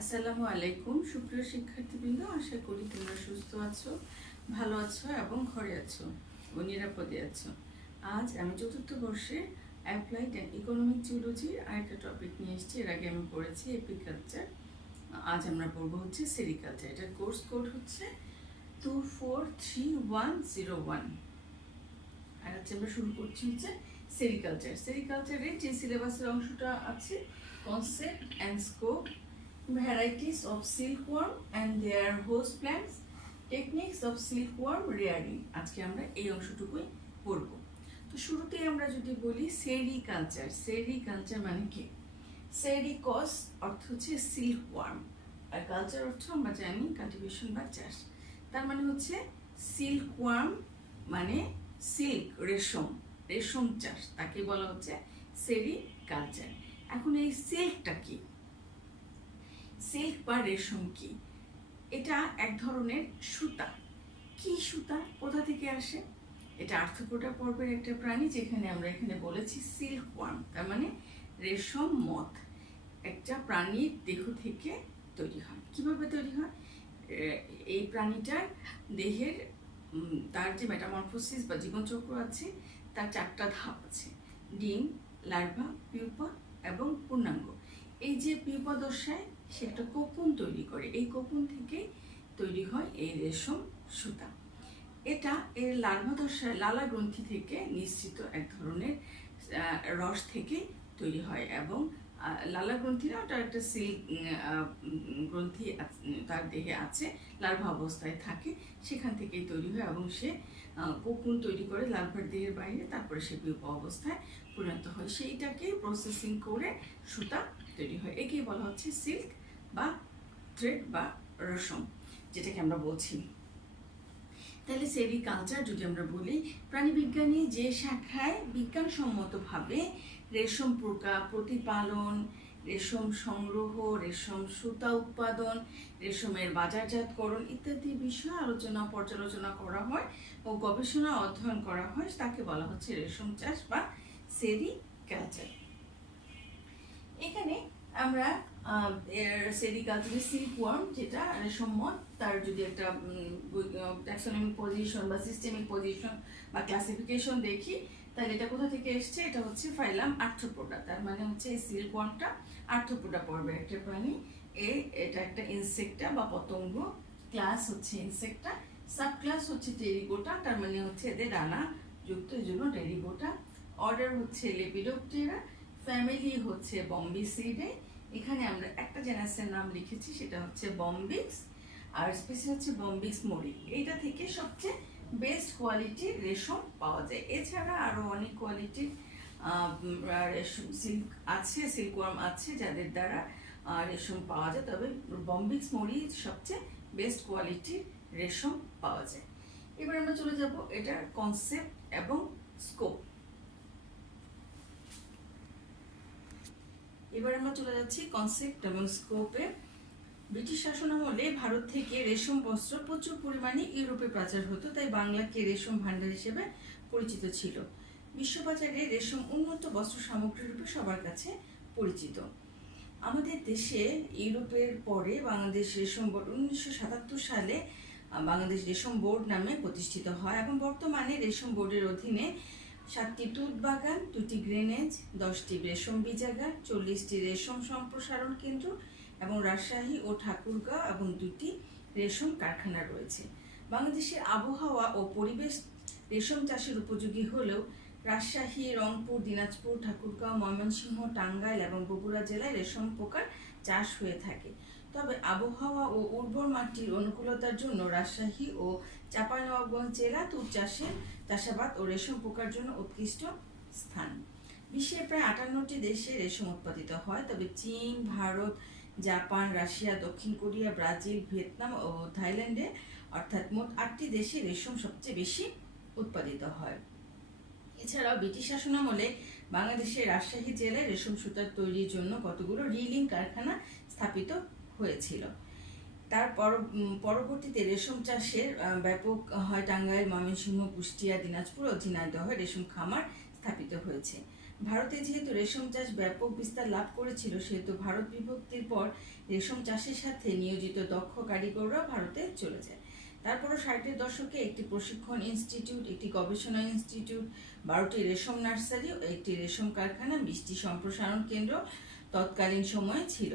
আসসালামু আলাইকুম সুপ্রিয় শিক্ষার্থীবৃন্দ, আশা করি তোমরা সুস্থ আছো, ভালো আছো এবং ঘরে আছো ও নিরাপদে আছো। আজ আমি চতুর্থ বর্ষে অ্যাপ্লাইড অ্যান্ড ইকোনমিক জিওলজির আরেকটা টপিক নিয়ে এসেছি। এর আগে আমি পড়েছি এপিকালচার, আজ আমরা পড়বো হচ্ছে সেরিকালচার। এটার কোর্স কোড হচ্ছে 243101। আর আজকে আমরা শুরু করছি হচ্ছে সেরিকালচার। সেরিকালচারের যে সিলেবাসের অংশটা আছে, concept and scope, varieties of silkworm and their host plants, techniques of silkworm rearing। আজকে আমরা এই অংশটুকুই পড়ব। তো শুরুতেই আমরা যদি বলি সেরিকালচার। সেরিকালচার মানে কি? সেরিকস অর্থ হচ্ছে সিল্কওয়ার্ম, আর কালচার অর্থ আমরা জানি কাল্টিভেশন বা চাষ। তার মানে হচ্ছে সিল্কওয়ার্ম মানে সিল্ক, রেশম, রেশম চাষ, তাকে বলা হচ্ছে সেরিকালচার। এখন এই সিল্কটা কি? সিল্ক বা রেশম কি? এটা এক ধরনের সুতা। কি সুতা, কোথা থেকে আসে? এটা আর্থ্রোপোডা পর্বের একটা প্রাণী, যেখানে আমরা এখানে বলেছি সিল্কওয়ার্ম, তার মানে রেশম মথ একটা প্রাণীর দেহ থেকে তৈরি হয়। কিভাবে তৈরি হয়? এই প্রাণীটার দেহের তার যে মেটামরফোসিস বা জীবনচক্র আছে, তার 4টা ধাপ আছে: ডিম, লার্ভা, পিউপা এবং পূর্ণাঙ্গ। এই যে পিউপা দশায় সে একটা কোকুন তৈরি করে, এই কোকুন থেকে তৈরি হয় এই রেশম সুতা। এটা এর লার্ভা দশায় লালা গ্রন্থি থেকে নিঃসৃত এক ধরনের রস থেকে তৈরি হয়, এবং লালা গ্রন্থিরা ওটার একটা সিল্ক গ্রন্থি তার দেহে আছে, লার্ভা অবস্থায় থাকে, সেখান থেকেই তৈরি হয় এবং সে কোকুন তৈরি করে লার্ভার দেহের বাইরে, তারপরে সে পিউপা অবস্থায় পরিণত হয়। সেইটাকে প্রসেসিং করে সুতা তৈরি হয়। একেই বলা হচ্ছে সিল্ক বা থ্রেড বা রেশম, যেটাকে আমরা বলছি। তাহলে সেরিকালচার যদি আমরা বলি, প্রাণীবিজ্ঞানী যে শাখায় বিজ্ঞানসম্মতভাবে রেশম প্রতিপালন, রেশম সংগ্রহ, রেশম সুতা উৎপাদন, রেশমের বাজারজাতকরণ ইত্যাদি বিষয় আলোচনা পর্যালোচনা করা হয় ও গবেষণা অধ্যয়ন করা হয়, তাকে বলা হচ্ছে রেশম চাষ বা সেরিকালচার। এখানে আমরা সেরিকালচারের সিল্কওয়ার্ম, যেটা রেশম মথ, তার যদি একটা ট্যাক্সোনমিক পজিশন বা সিস্টেমিক পজিশন বা ক্লাসিফিকেশন দেখি, তাহলে এটা কোথা থেকে এসছে? এটা হচ্ছে ফাইলাম আর্থ্রোপোডা। তার মানে হচ্ছে এই সিল্কওয়ার্মটা আর্থ্রোপোডা পর্বের একটা প্রাণী। এটা একটা ইনসেক্টা বা পতঙ্গ। ক্লাস হচ্ছে ইনসেক্টা, সাব ক্লাস হচ্ছে টেরিগোটা, তার মানে হচ্ছে এদের ডানা যুক্ত, এই জন্য টেরিগোটা। অর্ডার হচ্ছে লেপিডোপ্টেরা, ফ্যামিলি হচ্ছে বম্বিসিডে। এখানে আমরা একটা জেনাসের নাম লিখেছি, সেটা হচ্ছে বম্বিক্স, আর স্পেসিস হচ্ছে বম্বিক্স মরি। এইটা থেকে সবচেয়ে বেস্ট কোয়ালিটির রেশম পাওয়া যায়। এছাড়া আরও অনেক কোয়ালিটির রেশম সিল্ক আছে, সিল্কওয়ার্ম আছে, যাদের দ্বারা রেশম পাওয়া যায়, তবে বম্বিক্স মরি সবচেয়ে বেস্ট কোয়ালিটির রেশম পাওয়া যায়। এবার আমরা চলে যাব এটার কনসেপ্ট এবং স্কোপ। এবার আমরা চলে যাচ্ছি কনসেপ্ট এবং স্কোপে। ব্রিটিশ শাসনামলে ভারত থেকে রেশম বস্ত্র প্রচুর পরিমাণে ইউরোপে পাচার হতো, তাই বাংলাকে রেশম ভাণ্ডার হিসেবে পরিচিত ছিল। বিশ্ববাজারে রেশম উন্নত বস্ত্র সামগ্রী রূপে সবার কাছে পরিচিত। আমাদের দেশে ইউরোপের পরে বাংলাদেশ রেশম বোর্ড 1977 সালে বাংলাদেশ রেশম বোর্ড নামে প্রতিষ্ঠিত হয়, এবং বর্তমানে রেশম বোর্ডের অধীনে 7টি তুঁত বাগান, 2টি গ্রেনেজ, 10টি রেশম বীজাগার, 40টি রেশম সম্প্রসারণ কেন্দ্র এবং রাজশাহী ও ঠাকুরগাঁও এবং 2টি রেশম কারখানা রয়েছে। বাংলাদেশের আবহাওয়া ও পরিবেশ রেশম চাষের উপযোগী হলেও রাজশাহী, রংপুর, দিনাজপুর, ঠাকুরগাঁও, ময়মনসিংহ, টাঙ্গাইল এবং বগুড়া জেলায় রেশম পোকার চাষ হয়ে থাকে। তবে আবহাওয়া ও উর্বর মাটির অনুকূলতার জন্য রাজশাহী ও চাঁপাইনবাবগঞ্জ জেলা তুঁত চাষাবাদ ও রেশম পোকার জন্য উৎকৃষ্ট স্থান। বিশ্বের প্রায় 58টি দেশে রেশম উৎপাদিত হয়, তবে চীন, ভারত, জাপান, রাশিয়া, দক্ষিণ কোরিয়া, ব্রাজিল, ভিয়েতনাম ও থাইল্যান্ডে অর্থাৎ মোট 8টি দেশে রেশম সবচেয়ে বেশি উৎপাদিত হয়। এছাড়াও ব্রিটিশ শাসনামলে বাংলাদেশের রাজশাহী জেলায় রেশম সুতার তৈরির জন্য কতগুলো রিলিং কারখানা স্থাপিত হয়েছিল। তার পরবর্তীতে রেশম চাষের ব্যাপক হয় টাঙ্গাইল, ময়মনসিংহ, কুষ্টিয়া, দিনাজপুর ও ঝিনাইদহে রেশম খামার স্থাপিত হয়েছে। ভারতে যেহেতু রেশম চাষ ব্যাপক বিস্তার লাভ করেছিল, সেহেতু ভারত বিভক্তির পর রেশম চাষের সাথে নিয়োজিত দক্ষ কারিগররা ভারতে চলে যায়। তারপরও 60-এর দশকে একটি প্রশিক্ষণ ইনস্টিটিউট, একটি গবেষণা ইনস্টিটিউট, 12টি রেশম নার্সারি ও একটি রেশম কারখানা, 20টি সম্প্রসারণ কেন্দ্র তৎকালীন সময়ে ছিল।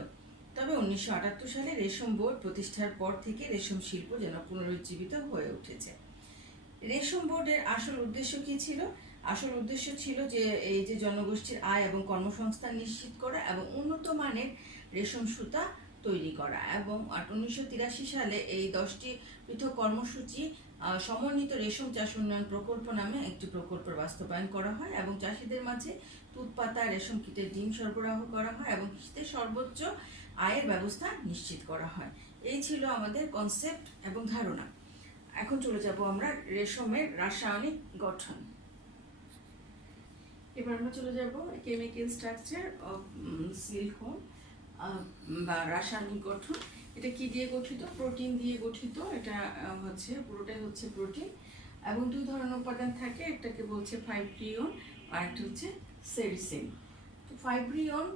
তবে 1978 সালে রেশম বোর্ড প্রতিষ্ঠার পর থেকে রেশম শিল্প যেন পুনরুজ্জীবিত হয়ে উঠেছে। রেশম বোর্ডের আসল উদ্দেশ্য কি ছিল? আসল উদ্দেশ্য ছিল যে এই যে জনগোষ্ঠীর আয় এবং কর্মসংস্থান নিশ্চিত করা এবং উন্নত মানের রেশম সুতা তৈরি করা। এবং 1983 সালে এই 10টি পৃথক কর্মসূচি সমন্বিত রেশম চাষ উন্নয়ন প্রকল্প নামে একটি প্রকল্পের বাস্তবায়ন করা হয় এবং চাষিদের মাঝে তুঁত পাতা, রেশম কীটের ডিম সরবরাহ করা হয় এবং কৃষিতে সর্বোচ্চ আয়ের ব্যবস্থা নিশ্চিত করা হয়। এই ছিল আমাদের কনসেপ্ট এবং ধারণা। এখন চলে যাব আমরা রেশমের রাসায়নিক গঠন। এবার আমরা চলে যাব কেমিক্যাল স্ট্রাকচার অফ সিল্কওয়ার্ম বা রাসায়নিক গঠন। এটা কি দিয়ে গঠিত? প্রোটিন দিয়ে গঠিত। এটা হচ্ছে পুরোটাই হচ্ছে প্রোটিন এবং দুই ধরনের উপাদান থাকে, একটাকে বলছে ফাইব্রিয়ন আর একটা হচ্ছে সেরিসিন। তো ফাইব্রিয়ন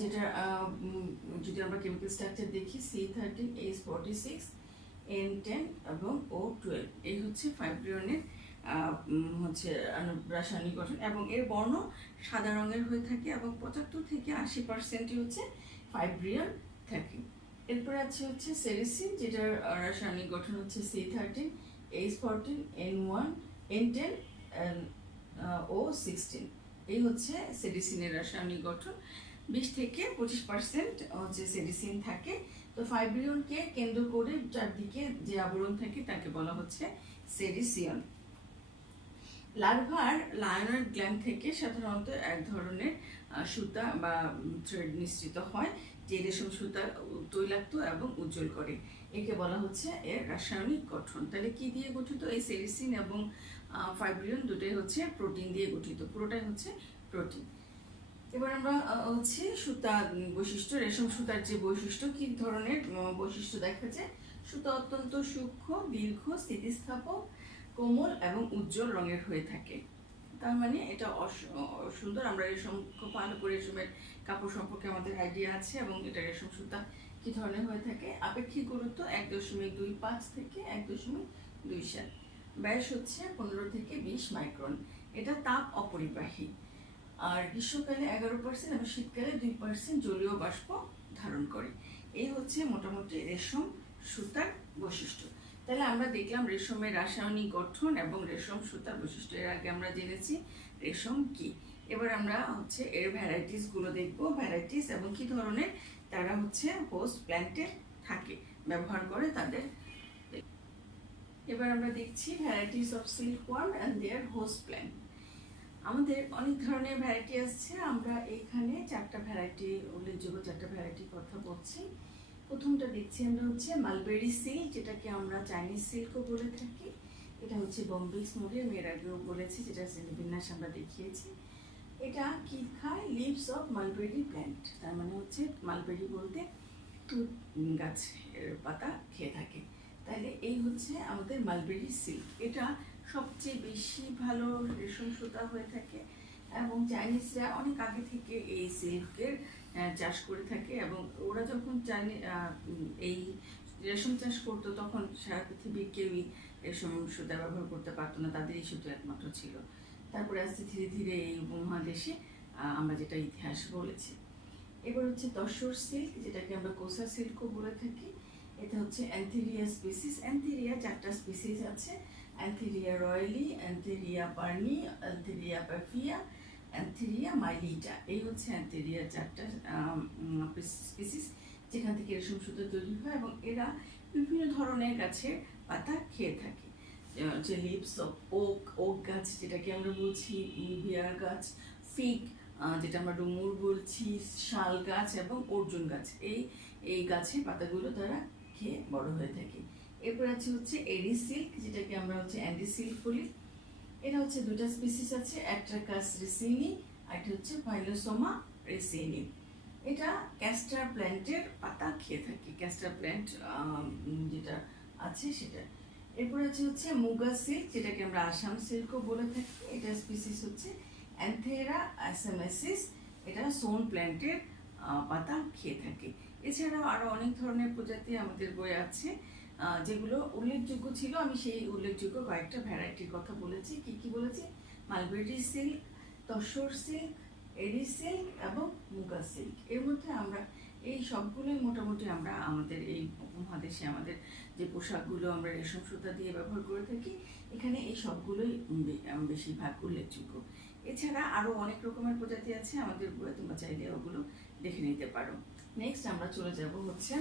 যেটা যদি আমরা কেমিক্যাল স্ট্রাকচার দেখি C13, H46, N10 এবং O12, এই হচ্ছে ফাইব্রিয়নের হচ্ছে রাসায়নিক গঠন এবং এর বর্ণ সাদা রঙের হয়ে থাকে এবং 75 থেকে 80% হচ্ছে ফাইব্রিয়ন থাকে। এরপরে আছে হচ্ছে সেরিসিন, যেটার রাসায়নিক গঠন হচ্ছে C13, H14, N1, N10, O16। এই হচ্ছে সেরিসিনের রাসায়নিক গঠন। 20 থেকে 25% হচ্ছে সেরিসিন থাকে। তো ফাইব্রিয়নকে কেন্দ্র করে চারদিকে যে আবরণ থাকে তাকে বলা হচ্ছে সেরিসিয়ন। লার্ভার লায়নয়েড গ্ল্যান্ড থেকে সাধারণত এক ধরনের সুতা বা থ্রেড নিঃসৃত হয়, যে রেশম সুতা তৈলাক্ত এবং উজ্জ্বল করে। একে বলা হচ্ছে এর রাসায়নিক গঠন। তাহলে কি দিয়ে গঠিত? এই সেরিসিন এবং ফাইব্রিয়ন দুটোই হচ্ছে প্রোটিন দিয়ে গঠিত, পুরোটাই হচ্ছে প্রোটিন। এবার আমরা হচ্ছে সুতা বৈশিষ্ট্য, রেশম সুতার যে বৈশিষ্ট্য, কি ধরনের বৈশিষ্ট্য দেখা যায়? সুতা অত্যন্ত সূক্ষ্ম, দীর্ঘ, স্থিতিস্থাপক, কোমল এবং উজ্জ্বল রঙের হয়ে থাকে। তার মানে এটা সুন্দর। আমরা রেশম খুব ভালো করে রেশমের কাপড় সম্পর্কে আমাদের আইডিয়া আছে এবং এটা রেশম সুতা কি ধরনের হয়ে থাকে। আপেক্ষিক গুরুত্ব 1.25 থেকে 1.27। ব্যাস হচ্ছে 15 থেকে 20 মাইক্রন। এটা তাপ অপরিবাহী। আর গ্রীষ্মকালে 11% এবং শীতকালে 2% জলীয় বাষ্প ধারণ করে। এই হচ্ছে মোটামুটি রেশম সুতার বৈশিষ্ট্য। তাহলে আমরা দেখলাম রেশমের রাসায়নিক গঠন এবং রেশম সুতার বৈশিষ্ট্য। এর আগে আমরা জেনেছি রেশম কি। এবার আমরা হচ্ছে এর ভ্যারাইটিস গুলো দেখবো, ভ্যারাইটিস এবং কি ধরনের তারা হচ্ছে হোস্ট প্ল্যান্টে থাকে, ব্যবহার করে তাদের। এবার আমরা দেখছি varieties of silkworm and their host plant. আমাদের অনেক ধরনের ভ্যারাইটি আসছে। আমরা এখানে 4টা ভ্যারাইটি, উল্লেখযোগ্য 4টা ভ্যারাইটির কথা বলছি। প্রথমটা দেখছি আমরা হচ্ছে মালবেরি সিল্ক, যেটাকে আমরা চাইনিজ সিল্কও বলে থাকি। এটা হচ্ছে বম্বিক্স মোডের, মেয়ের আগেও বলেছি, যেটা শ্রেণীবিন্যাস আমরা দেখিয়েছি। এটা কি খায়? Leaves of mulberry plant. তার মানে হচ্ছে মালবেরি বলতে তুঁত গাছের পাতা খেয়ে থাকে। তাহলে এই হচ্ছে আমাদের মালবেরি সিল্ক। এটা সবচেয়ে বেশি ভালো রেশম সুতা হয়ে থাকে এবং চাইনিজরা অনেক আগে থেকে এই সিল্কের চাষ করে থাকে এবং ওরা যখন এই রেশম চাষ করতো তখন সারা পৃথিবীর কেউই রেশম সুতা ব্যবহার করতে পারতো না, তাদের এই সুতো একমাত্র ছিল। তারপরে আস্তে ধীরে ধীরে এই উপমহাদেশে আমরা যেটা ইতিহাস বলেছি। এবার হচ্ছে তসর সিল্ক, যেটাকে আমরা কোসা সিল্কও বলে থাকি। এটা হচ্ছে অ্যান্থেরিয়া স্পিসিস। অ্যান্থেরিয়া 4টা স্পিসিস আছে: অ্যান্থেরিয়া রয়্যালি, অ্যান্থেরিয়া পার্নি, অ্যান্থেরিয়া পারফিয়া, অ্যান্থেরিয়া মাইলিটা। এই হচ্ছে অ্যান্থেরিয়া 4টা স্পিসিস, যেখান থেকে রেশম সুতো তৈরি হয় এবং এরা বিভিন্ন ধরনের গাছের পাতা খেয়ে থাকে। যে লিভস অফ ওক গাছ যেটাকে আমরা বলছি, বিয়ার গাছ, ফিগ যেটা আমরা ডুমুর বলছি, শাল গাছ এবং অর্জুন গাছ, এই গাছের পাতাগুলো তারা খেয়ে বড় হয়ে থাকে। এরপর আছে হচ্ছে এরি সিল্ক, যেটাকে আমরা হচ্ছে অ্যান্ডি সিল্ক বলি। এটা হচ্ছে 2টা স্পিসিস আছে, অ্যাট্রাকাস রেসিনি আর একটা হচ্ছে ফাইলোসোমা রেসিনি। এটা ক্যাস্টার প্ল্যান্টের পাতা খেয়ে থাকে, ক্যাস্টার প্ল্যান্ট যেটা আছে সেটা। এরপর আছে হচ্ছে মুগা সিল্ক, যেটাকে আমরা আসাম সিল্কও বলে থাকি। এটা স্পিসিস হচ্ছে অ্যান্থেরা অ্যাসেমেসিস, এটা সোন প্ল্যান্টের পাতা খেয়ে থাকে। এছাড়াও আরও অনেক ধরনের প্রজাতি আমাদের বইয়ে আছে যেগুলো উল্লেখযোগ্য ছিল। আমি সেই উল্লেখযোগ্য কয়েকটা ভ্যারাইটির কথা বলেছি। কি কি বলেছি? Mulberry silk, tasar silk, eri silk এবং মুগা সিল্ক। এর মধ্যে আমরা এই সবগুলোই মোটামুটি আমরা আমাদের এই উপমহাদেশে আমাদের যে পোশাকগুলো আমরা রেশম সুতা দিয়ে ব্যবহার করে থাকি, এখানে এই সবগুলোই বেশিরভাগ উল্লেখযোগ্য। এছাড়া আরও অনেক রকমের প্রজাতি আছে আমাদের বইয়ে, তোমরা চাইলে ওগুলো দেখে নিতে পারো। নেক্সট আমরা চলে যাব হচ্ছে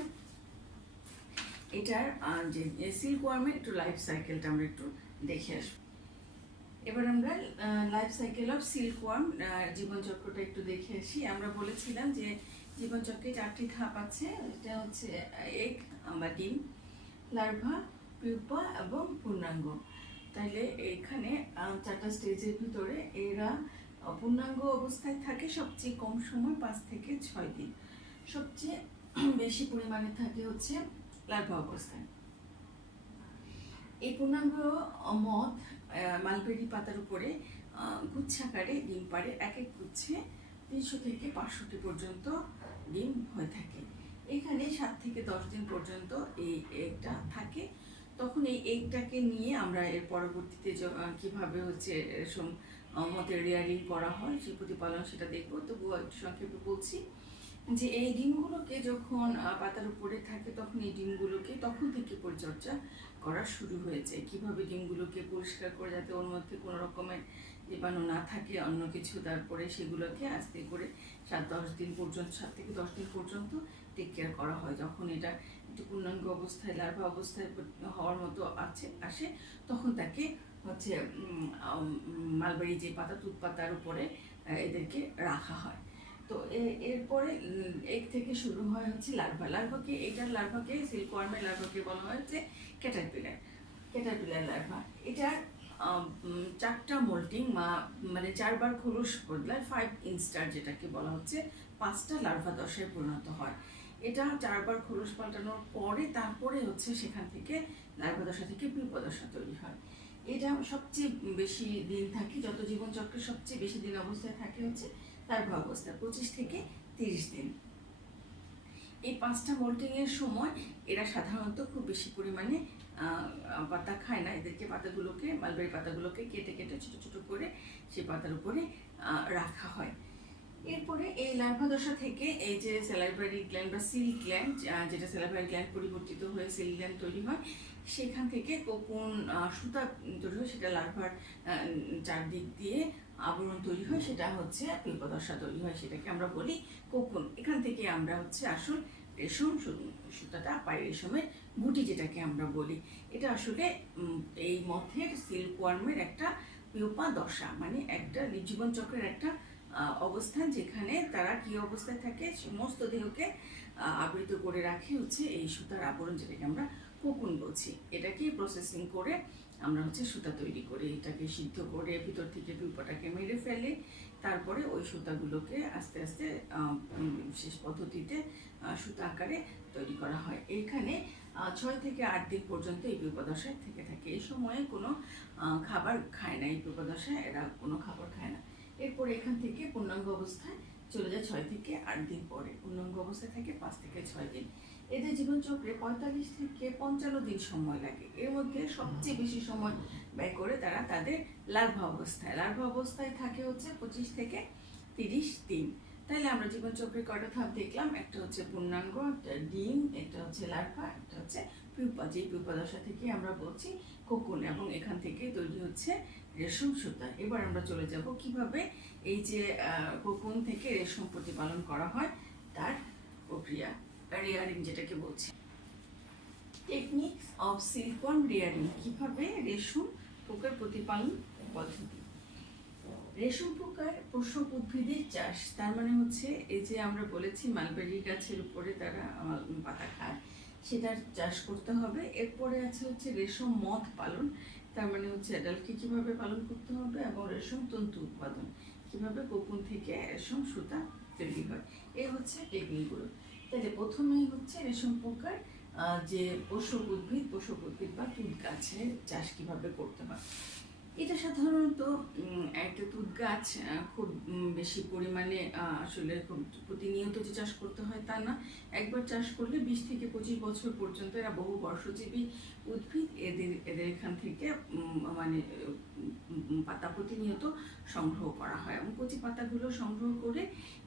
এটার যে সিল্ক ওয়ার্মের একটু লাইফ সাইকেলটা আমরা একটু দেখে আসবো। এবার আমরা life cycle of silkworm জীবনচক্রটা একটু দেখে আসি। আমরা বলেছিলাম যে জীবনচক্রে 4টি ধাপ আছে। এটা হচ্ছে এগ বা ডিম, লার্ভা, পিউপা এবং পূর্ণাঙ্গ। তাইলে এখানে 4টা স্টেজের ভিতরে এরা পূর্ণাঙ্গ অবস্থায় থাকে সবচেয়ে কম সময় 5 থেকে 6 দিন। সবচেয়ে বেশি পরিমাণে থাকে হচ্ছে লার্ভা অবস্থায়। এই পূর্ণাঙ্গ মদ মালবেরি পাতার উপরে গুচ্ছাকারে ডিম পাড়ে। এক এক গুচ্ছে 300 থেকে 500টি পর্যন্ত ডিম হয়ে থাকে। এখানে 7 থেকে 10 দিন পর্যন্ত এই এগটা থাকে। তখন এই এগটাকে নিয়ে আমরা এর পরবর্তীতে কিভাবে হচ্ছে রেশম মতের রেয়ারিং করা হয়, সেই প্রতিপালন সেটা দেখবো। তবুও একটু সংক্ষেপে বলছি যে এই ডিমগুলোকে যখন পাতার উপরে থাকে তখন এই ডিমগুলোকে তখন থেকে পরিচর্যা করা শুরু হয়েছে। কিভাবে ডিমগুলোকে পরিষ্কার করে যাতে ওর মধ্যে কোনো রকমের জীবাণু না থাকে অন্য কিছু, তারপরে সেগুলোকে আস্তে করে 7 থেকে 10 দিন পর্যন্ত টেক কেয়ার করা হয়। যখন এটা একটু পূর্ণাঙ্গ অবস্থায় লার্ভা অবস্থায় হওয়ার মতো আসে তখন তাকে হচ্ছে মালবেরি যে পাতা, তুঁত পাতার উপরে এদেরকে রাখা হয়। তো এরপরে এগ থেকে শুরু হয় হচ্ছে লার্ভাকে সিল্ক ওয়ার্মের লার্ভাকে বলা হয় হচ্ছে ক্যাটারপিলার লার্ভা। এটার 4টা মোল্টিং মানে 4বার খোলস বদলায়, 5 ইনস্টার যেটাকে বলা হচ্ছে 5টা লার্ভা দশায় পরিণত হয়। এটা 4বার খোলস পাল্টানোর পরে তারপরে হচ্ছে সেখান থেকে লার্ভা দশা থেকে পিউপা দশা তৈরি হয়। এটা সবচেয়ে বেশি দিন থাকে, যত জীবনচক্রে সবচেয়ে বেশি দিন অবস্থায় থাকে হচ্ছে লার্ভা অবস্থায় 25 থেকে 30 দিন। এই 5টা মোল্টিং এর সময় এরা সাধারণত খুব বেশি পরিমাণে পাতা খায় না। এদেরকে মালবেরি পাতাগুলোকে কেটে কেটে ছোট ছোট করে সেই পাতার উপরে রাখা হয়। এরপরে এই লার্ভা দশা থেকে এই যে স্যালাইভারি গ্ল্যান্ড বা সিল্ক গ্ল্যান্ড, যেটা স্যালাইভারি গ্ল্যান্ড পরিবর্তিত হয়ে সিল্ক গ্ল্যান্ড তৈরি হয়, সেখান থেকে কোকুন সুতা তৈরি হয়। সেটা লার্ভার চারদিক দিয়ে আবরণ তৈরি হয়, সেটা হচ্ছে পিউপা দশা তৈরি হয়, সেটাকে আমরা বলি কোকুন। এখান থেকে আমরা হচ্ছে আসল রেশম সুতাটা পাই, রেশমের গুটি যেটাকে আমরা বলি। এটা আসলে এই মথের সিল্ক ওয়ার্মের একটা পিউপা দশা, মানে একটা জীবনচক্রের একটা অবস্থান যেখানে তারা কি অবস্থায় থাকে, সমস্ত দেহকে আবৃত করে রাখে হচ্ছে এই সুতার আবরণ, যেটাকে আমরা কোকুন বলছি। এটাকে প্রসেসিং করে আমরা হচ্ছে সুতা তৈরি করি। এটাকে সিদ্ধ করে ভিতর থেকে পিউপাটাকে মেরে ফেলে, তারপরে ওই সুতাগুলোকে আস্তে আস্তে বিশেষ পদ্ধতিতে সুতা আকারে তৈরি করা হয়। এখানে 6 থেকে 8 দিন পর্যন্ত এই পিউপা দশায় থেকে থাকে। এই সময়ে কোনো খাবার খায় না, এই পিউপা দশায় এরা কোনো খাবার খায় না। এরপর এখান থেকে পূর্ণাঙ্গ অবস্থায় চলে যায় 6 থেকে 8 দিন পরে। পূর্ণাঙ্গ অবস্থায় থাকে 5 থেকে 6 দিন। এদের জীবনচক্রে 45 থেকে 55 দিন সময় লাগে। এর মধ্যে সবচেয়ে বেশি সময় ব্যয় করে তারা তাদের লার্ভা অবস্থায় থাকে হচ্ছে 25 থেকে 30 দিন। তাইলে আমরা জীবনচক্রের কয়টা ধাপ দেখলাম? একটা হচ্ছে পূর্ণাঙ্গ, একটা ডিম, একটা হচ্ছে লার্ভা, একটা হচ্ছে পিউপা। যেই পিউপা দশা থেকে আমরা বলছি কোকুন, এবং এখান থেকে তৈরি হচ্ছে রেশম সুতা। এবার আমরা চলে যাব কিভাবে এই যে কোকুন থেকে রেশম প্রতিপালন করা হয় তার প্রক্রিয়া, রেয়ারিং যেটাকে বলছি। টেকনিক্স অফ সিল্কওয়ার্ম রেয়ারিং, কিভাবে রেশম পোকার প্রতিপালন পদ্ধতি। রেশম পোকার পোষক উদ্ভিদের চাষ, তার মানে হচ্ছে এই যে আমরা বলেছি মালবেরি গাছের উপরে তারা পাতা খায়, সেটার চাষ করতে হবে। এরপরে আছে হচ্ছে রেশম মথ পালন, তার মানে হচ্ছে অ্যাডাল্টকে কিভাবে পালন করতে হবে, এবং রেশম তন্তু উৎপাদন, কিভাবে কোকুন থেকে রেশম সুতা তৈরি হয়। এই হচ্ছে টেকনিকগুলো। তাহলে প্রথমেই হচ্ছে রেশম পোকার যে পোষক উদ্ভিদ বা তুঁত গাছের চাষ কিভাবে করতে হয়। এটা সাধারণত একটা তুঁত গাছ খুব বেশি পরিমাণে আসলে খুব প্রতিনিয়ত যে চাষ করতে হয় তা না। একবার চাষ করলে 20 থেকে 25 বছর পর্যন্ত এরা বহু বর্ষজীবী উদ্ভিদ। এদের এখান থেকে মানে পাতা প্রতিনিয়ত সংগ্রহ করা হয় এবং কচি পাতাগুলো সংগ্রহ করে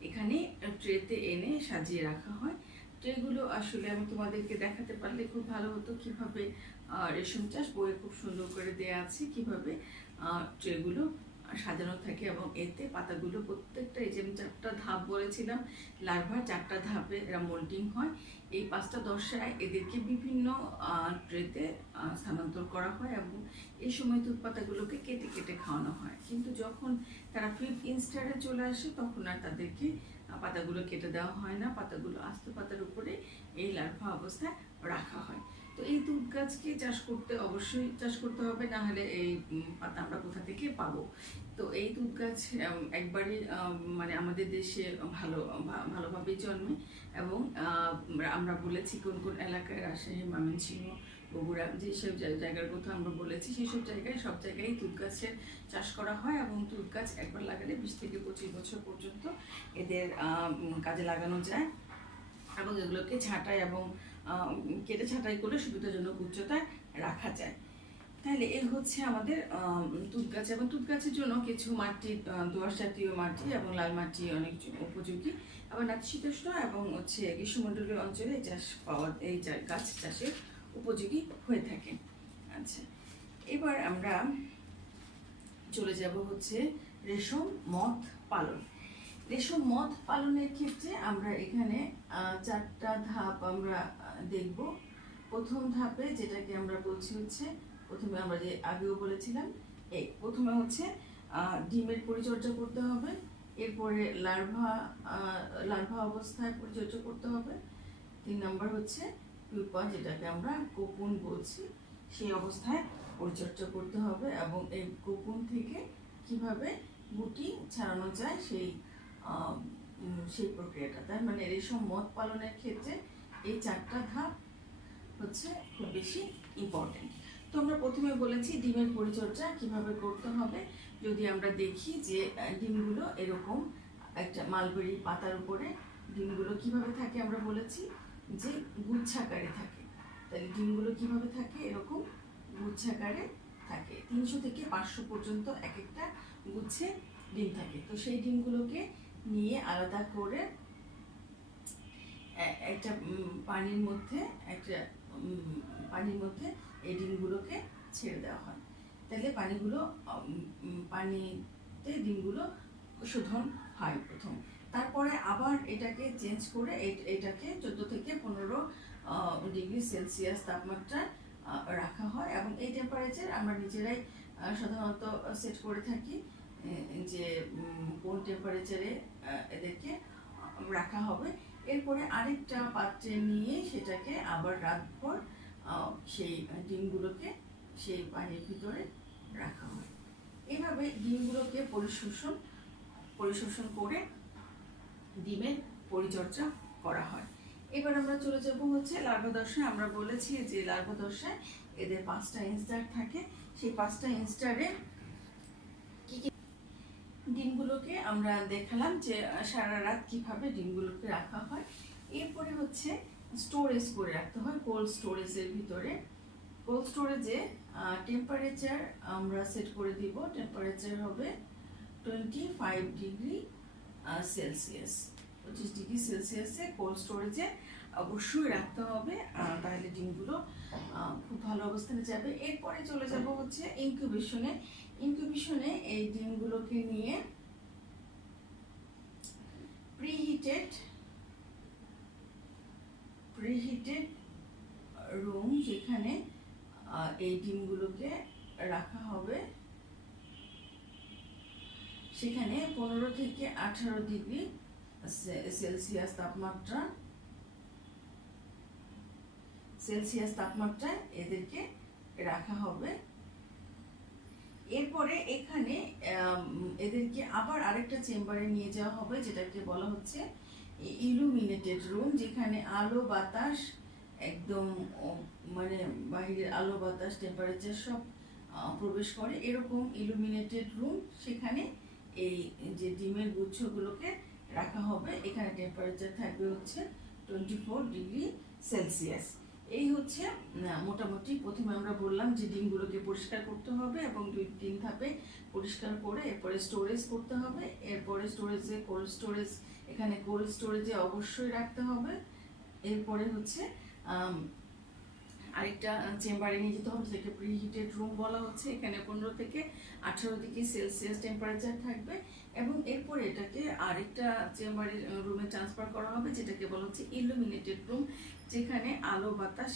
এখানে ট্রেতে এনে সাজিয়ে রাখা হয়। ট্রেগুলো আসলে আমি তোমাদেরকে দেখাতে পারলে খুব ভালো হতো কিভাবে রেশম চাষ বইয়ে খুব সুন্দর করে দেয়া আছে কিভাবে ট্রেগুলো সাজানো থাকে এবং এতে পাতাগুলো প্রত্যেকটা এই যে আমি 4টা ধাপ বলেছিলাম, লার্ভার 4টা ধাপে এরা মোল্টিং হয়। এই 5টা দশায় এদেরকে বিভিন্ন ট্রেতে স্থানান্তর করা হয় এবং এই সময় তুঁত পাতাগুলোকে কেটে কেটে খাওয়ানো হয়। কিন্তু যখন তারা 5th ইনস্টারে চলে আসে তখন আর তাদেরকে পাতাগুলো কেটে দেওয়া হয় না, পাতাগুলো আস্ত পাতার উপরে এই লার্ভা অবস্থায় রাখা হয়। তো এই তুঁত গাছকে অবশ্যই চাষ করতে হবে, না হলে এই পাতা আমরা কোথা থেকে পাবো। তো এই তুঁত গাছ একবারই মানে আমাদের দেশে ভালোভাবে জন্মে এবং আমরা বলেছি কোন কোন এলাকায়, রাজশাহী, ময়মনসিংহ, বগুড়া, যেসব জায়গার কথা আমরা বলেছি সেই সব জায়গায় তুঁত গাছের চাষ করা হয় এবং তুঁত গাছ একবার লাগালে 20 থেকে 25 বছর পর্যন্ত এদের কাজে লাগানো যায় এবং এগুলোকে ছাঁটাই এবং কেটে ছাঁটাই করে সুবিধাজনক উচ্চতায় রাখা যায়। তাহলে এই হচ্ছে আমাদের তুঁত গাছ। এবং তুঁত গাছের জন্য কিছু মাটি, দোআঁশ জাতীয় মাটি এবং লাল মাটি অনেক উপযোগী, আবার নাতিশীতোষ্ণ এবং গ্রীষ্মমণ্ডলীয় অঞ্চলে এই গাছ চাষের উপযোগী হয়ে থাকে। আচ্ছা, এবার আমরা চলে যাব রেশম মথ পালন। রেশম মথ পালনের ক্ষেত্রে আমরা এখানে 4টা ধাপ আমরা দেখব। প্রথম ধাপে যেটাকে আমরা বলছি প্রথমে আমরা যে আগেও বলেছিলাম, প্রথমে ডিমের পরিচর্যা করতে হবে, এরপরে লার্ভা অবস্থায় পরিচর্যা করতে হবে, 3 নম্বর পিউপা যেটাকে আমরা কোকুন বলছি সেই অবস্থায় পরিচর্যা করতে হবে এবং এই কোকুন থেকে কিভাবে গুটি ছাড়ানো যায় সেই প্রক্রিয়াটা। তার মানে রেশম মথ পালনের ক্ষেত্রে এই 4টা ধাপ খুব বেশি ইম্পর্টেন্ট। তো আমরা প্রথমে বলেছি ডিমের পরিচর্যা কিভাবে করতে হবে। যদি আমরা দেখি যে ডিমগুলো এরকম একটা মালবেরি পাতার উপরে ডিমগুলো কিভাবে থাকে, আমরা বলেছি যে গুচ্ছাকারে থাকে। তাহলে ডিমগুলো কিভাবে থাকে, এরকম গুচ্ছাকারে থাকে। 300 থেকে 500 পর্যন্ত এক একটা গুচ্ছে ডিম থাকে। তো সেই ডিমগুলোকে নিয়ে আলাদা করে একটা পানির মধ্যে এই ডিমগুলোকে ছেড়ে দেওয়া হয়। তাহলে পানিতে ডিমগুলো শোধন হয় প্রথম। তারপরে আবার এটাকে চেঞ্জ করে এটাকে 14 থেকে 15 ডিগ্রি সেলসিয়াস তাপমাত্রায় রাখা হয় এবং এই টেম্পারেচার আমরা নিজেরাই সাধারণত সেট করে থাকি যে কোন টেম্পারেচারে এদেরকে রাখা হবে। এরপরে আরেকটা পাত্রে নিয়ে সেটাকে আবার রাতভর সেই ডিমগুলোকে সেই পানির ভিতরে রাখা হয়। এইভাবে ডিমগুলোকে পরিশোষণ করে ডিমের পরিচর্যা করা হয়। এবার আমরা চলে যাব লার্ভা দশায়। আমরা বলেছি যে লার্ভা দশায় এদের 5টা ইনস্টার থাকে। সেই 5টা ইনস্টারে ডিমগুলোকে আমরা দেখালাম যে সারা রাত কিভাবে ডিমগুলোকে রাখা হয়। এরপরে স্টোরেজ করে রাখতে হয় কোল্ড স্টোরেজের ভিতরে। কোল্ড স্টোরেজে টেম্পারেচার আমরা সেট করে দিব, টেম্পারেচার হবে 25 ডিগ্রি সেলসিয়াস। 25 ডিগ্রি সেলসিয়াসে কোল্ড স্টোরেজে অবশ্যই রাখতে হবে, তাহলে ডিমগুলো খুব ভালো অবস্থানে যাবে। এরপরে চলে যাব ইনকিউবেশনে এই ডিমগুলোকে নিয়ে প্রিহিটেড রুম, যেখানে এই ডিমগুলোকে রাখা হবে, সেখানে 15 থেকে 18 ডিগ্রি সেলসিয়াস তাপমাত্রায় এদেরকে রাখা হবে। এরপরে এখানে এদেরকে আবার আরেকটা চেম্বারে নিয়ে যাওয়া হবে, যেটাকে বলা হচ্ছে ইলুমিনেটেড রুম, যেখানে আলো বাতাস একদম মানে বাইরের আলো বাতাস টেম্পারেচার সব প্রবেশ করে এরকম ইলুমিনেটেড রুম, সেখানে এই যে ডিমের গুচ্ছগুলোকে রাখা হবে। এখানে টেম্পারেচার থাকবে হচ্ছে 24°C। এই হচ্ছে মোটামুটি প্রথমে আমরা বললাম যে ডিমগুলোকে পরিষ্কার করতে হবে এবং 2-3 ধাপে পরিষ্কার করে এরপরে স্টোরেজ করতে হবে। এরপরে স্টোরেজে কোল্ড স্টোরেজ, এখানে কোল্ড স্টোরেজে অবশ্যই রাখতে হবে। এরপরে হচ্ছে আরেকটা চেম্বারে নিয়ে যেতে হবে, যেটাকে প্রিহিটেড রুম বলা হচ্ছে। এখানে 15-18°C টেম্পারেচার থাকবে এবং এরপরে এটাকে আরেকটা চেম্বারে রুমে ট্রান্সফার করা হবে, যেটাকে বলা হচ্ছে ইলুমিনেটেড রুম, যেখানে আলো বাতাস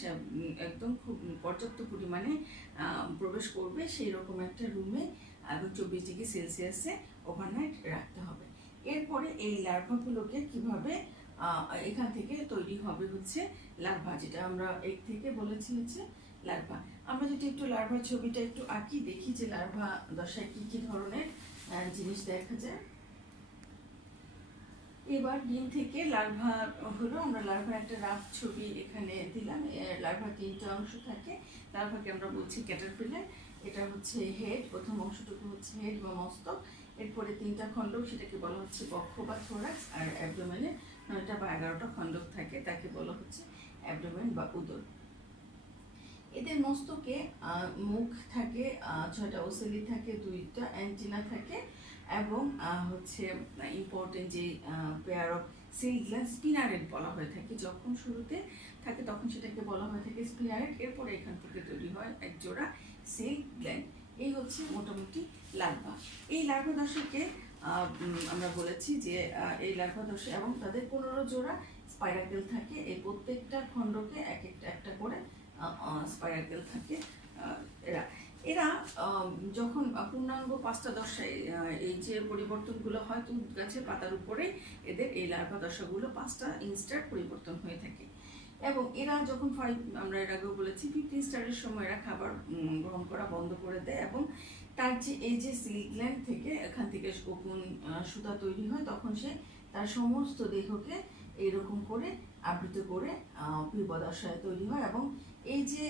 একদম খুব পর্যাপ্ত পরিমাণে প্রবেশ করবে সেই রকম একটা রুমে এবং 24°C ওভারনাইট রাখতে হবে। এরপরে এই লার্ভাগুলোকে কিভাবে এখান থেকে তৈরি হবে হচ্ছে লার্ভা, যেটা আমরা এগ থেকে বলেছি হচ্ছে লার্ভা। আমরা যদি একটু লার্ভার ছবিটা একটু আঁকি, দেখি যে লার্ভা দশায় কি কি ধরনের জিনিস দেখা যায়। এবার ডিম থেকে লার্ভা হলো, আমরা লার্ভার একটা রাফ ছবি এখানে দিলাম। লার্ভার 3টা অংশ থাকে। লার্ভাকে আমরা বলছি ক্যাটারপিলার। এটা হচ্ছে হেড, প্রথম অংশটুকু হচ্ছে হেড বা মস্তক। এরপরে 3টা খণ্ডক, সেটাকে বলা হচ্ছে বক্ষ বা থোরাক্স। আর অ্যাবডোমেনে 9টা বা 11টা খণ্ডক থাকে, তাকে বলা হচ্ছে অ্যাবডোমেন বা উদর। এদের মস্তকে মুখ থাকে, 6টা ওসেলি থাকে, 2টা অ্যান্টিনা থাকে এবং হচ্ছে ইম্পর্টেন্ট যে পেয়ার অফ সিল গ্ল্যান্ড, স্পিনারেট বলা হয়ে থাকে। যখন শুরুতে থাকে তখন সেটাকে বলা হয়ে থাকে স্পিনারেট। এরপরে এখান থেকে তৈরি হয় এক জোড়া সিল গ্ল্যান্ড। এই হচ্ছে মোটামুটি লার্ভা। এই লার্ভা দশাকে আমরা বলেছি যে এই লার্ভা দশা এবং তাদের 15 জোড়া স্পাইরাকেল থাকে। এই প্রত্যেকটা খণ্ডকে একটা করে স্পাইরাকেল থাকে। এরা এরা যখন পূর্ণাঙ্গ 5টা দশায় এই যে পরিবর্তনগুলো হয়, তুঁত গাছের পাতার উপরে এদের এই লার্ভা দশাগুলো 5টা ইনস্টার পরিবর্তন হয়ে থাকে। এবং এরা যখন আমরা এর আগেও বলেছি 15 স্টারের সময় এরা খাবার গ্রহণ করা বন্ধ করে দেয় এবং তার যে এই যে সিল্ক গ্ল্যান্ড থেকে এখান থেকে কোকুন সুতা তৈরি হয়, তখন সে তার সমস্ত দেহকে এইরকম করে আবৃত করে পিউপা তৈরি হয় এবং এই যে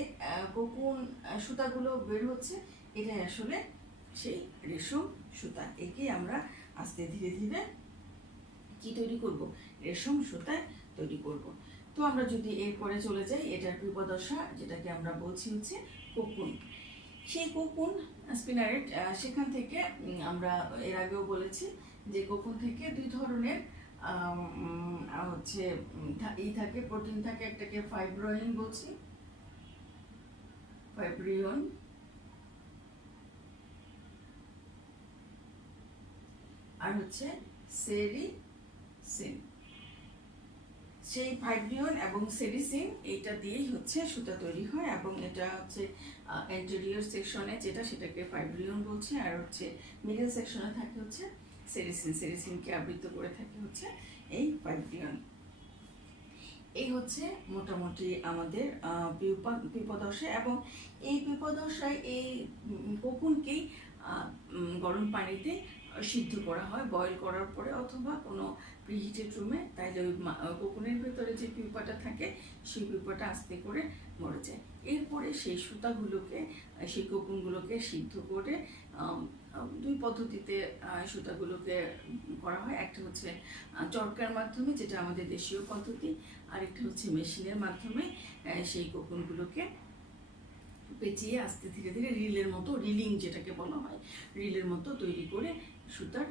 কোকুন সুতাগুলো বের হচ্ছে, এটাই আসলে সেই রেশম সুতা। একে আমরা আস্তে ধীরে ধীরে কি তৈরি করব, রেশম সুতা তৈরি করব। তো আমরা যদি এরপরে চলে যাই, এটার পিউপা দশা, যেটাকে আমরা বলছি হচ্ছে কোকুন। সেই কোকুন স্পিনারেট, সেখান থেকে আমরা এর আগেও বলেছি যে কোকুন থেকে 2 ধরনের হচ্ছে থাকে, প্রোটিন থাকে। একটাকে ফাইব্রিয়ন বলছি, ফাইব্রিয়ন, আর হচ্ছে সেরিসিন। সেই ফাইব্রিয়ন এবং সেরিসিন এইটা দিয়েই হচ্ছে সুতা তৈরি হয় এবং এটা হচ্ছে অ্যান্টেরিয়র সেকশনে যেটা, সেটাকে ফাইব্রিয়ন বলছে, আর হচ্ছে মিডল সেকশনে থাকে হচ্ছে সেরিসিন। সেরিসিনকে আবৃত করে থাকে হচ্ছে এই ফাইব্রিয়ন। এই হচ্ছে মোটামুটি আমাদের পিউপা দশা। এবং এই পিউপা দশায় এই কোকুনকেই গরম পানিতে সিদ্ধ করা হয় বয়েল করার পরে, অথবা কোনো প্রিহিটেড রুমে। তাইলে ওই কোকুনের ভেতরে যে পিউপাটা থাকে সেই পিউপাটা আস্তে করে মরে যায়। এরপরে সেই সুতাগুলোকে, সেই কোকুনগুলোকে সিদ্ধ করে 2 পদ্ধতিতে সুতাগুলোকে করা হয়। একটা হচ্ছে চরকার মাধ্যমে, যেটা আমাদের দেশীয় পদ্ধতি, আরেকটা হচ্ছে মেশিনের মাধ্যমে সেই কোকুনগুলোকে পেঁচিয়ে আস্তে ধীরে ধীরে রিলের মতো, রিলিং যেটাকে বলা হয়, রিলের মতো তৈরি করে সুতার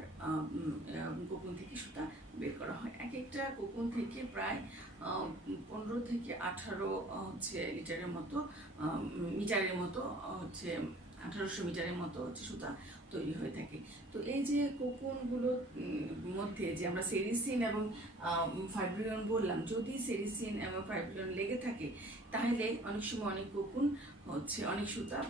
কোকুন থেকে সুতা বের করা হয়। এক একটা কোকুন থেকে প্রায় 15 থেকে 18 হচ্ছে লিটারের মতো, মিটারের মতো হচ্ছে 1800 মিটারের মতো হচ্ছে সুতা তৈরি হয়ে থাকে। তো এই যে কোকুনগুলোর মধ্যে যে আমরা সেরিসিন এবং ফাইব্রিয়ন বললাম, যদি সেরিসিন এবং ফাইব্রিয়ন লেগে থাকে তাহলে অনেক সময় অনেক কোকুন হচ্ছে, অনেক সুতা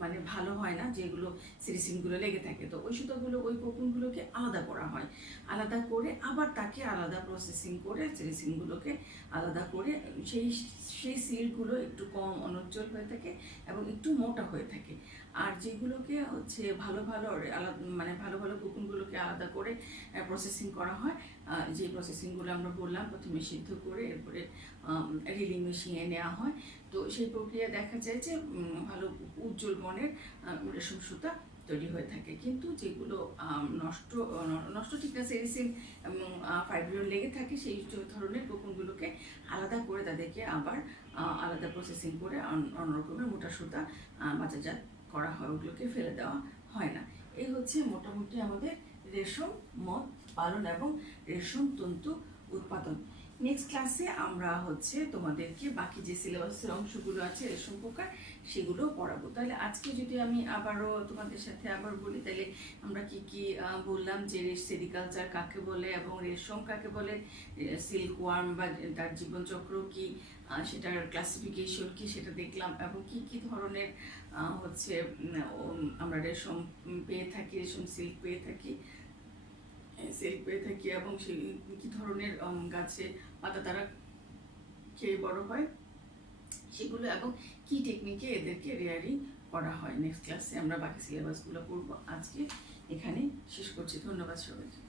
মানে ভালো হয় না, যেগুলো সেরিসিনগুলো লেগে থাকে। তো ওই সুতাগুলো, ওই কোকুনগুলোকে আলাদা করা হয়, আলাদা করে আবার তাকে আলাদা প্রসেসিং করে সেরিসিনগুলোকে আলাদা করে সেই সিল্কগুলো একটু কম অনুজ্জ্বল হয়ে থাকে এবং একটু মোটা হয়ে থাকে। আর যেগুলোকে হচ্ছে ভালোভাবে ভালো আলাদা, মানে ভালো ভালো কোকুনগুলোকে আলাদা করে প্রসেসিং করা হয়। যে প্রসেসিংগুলো আমরা বললাম, প্রথমে সিদ্ধ করে এরপরে রিলিং মেশিনে নেওয়া হয়। তো সেই প্রক্রিয়া দেখা যায় যে ভালো উজ্জ্বল বর্ণের রেশম সুতা তৈরি হয়ে থাকে। কিন্তু যেগুলো নষ্ট নষ্ট ঠিক না, সেরিসিন এবং ফাইব্রিয়ন লেগে থাকে, সেই ধরনের কোকুনগুলোকে আলাদা করে তাদেরকে আবার আলাদা প্রসেসিং করে অন্য রকমের মোটা সুতা বাজারজাত করা হয়, ওগুলোকে ফেলে দেওয়া হয় না। এই হচ্ছে মোটামুটি আমাদের রেশম মদ পালন এবং রেশম তন্তু উৎপাদন। নেক্সট ক্লাসে আমরা হচ্ছে তোমাদেরকে বাকি যে সিলেবাসের অংশগুলো আছে রেশম পোকার, সেগুলো পড়াবো। তাহলে আজকে যদি আমি আবারও তোমাদের সাথে আবার বলি, তাহলে আমরা কি কি বললাম, যে সেরিকালচার কাকে বলে এবং রেশম কাকে বলে, সিল্ক ওয়ার্ম বা তার জীবনচক্র কি, সেটার ক্লাসিফিকেশন কি সেটা দেখলাম, এবং কি কি ধরনের হচ্ছে আমরা রেশম পেয়ে থাকি, রেশম সিল্ক পেয়ে থাকি এবং সেই কি ধরনের গাছে পাতা তারা খেয়ে বড় হয় সেগুলো, এবং কি টেকনিকে এদেরকে রেয়ারিং করা হয়। নেক্সট ক্লাসে আমরা বাকি সিলেবাসগুলো পড়বো। আজকে এখানে শেষ করছি। ধন্যবাদ সবাইকে।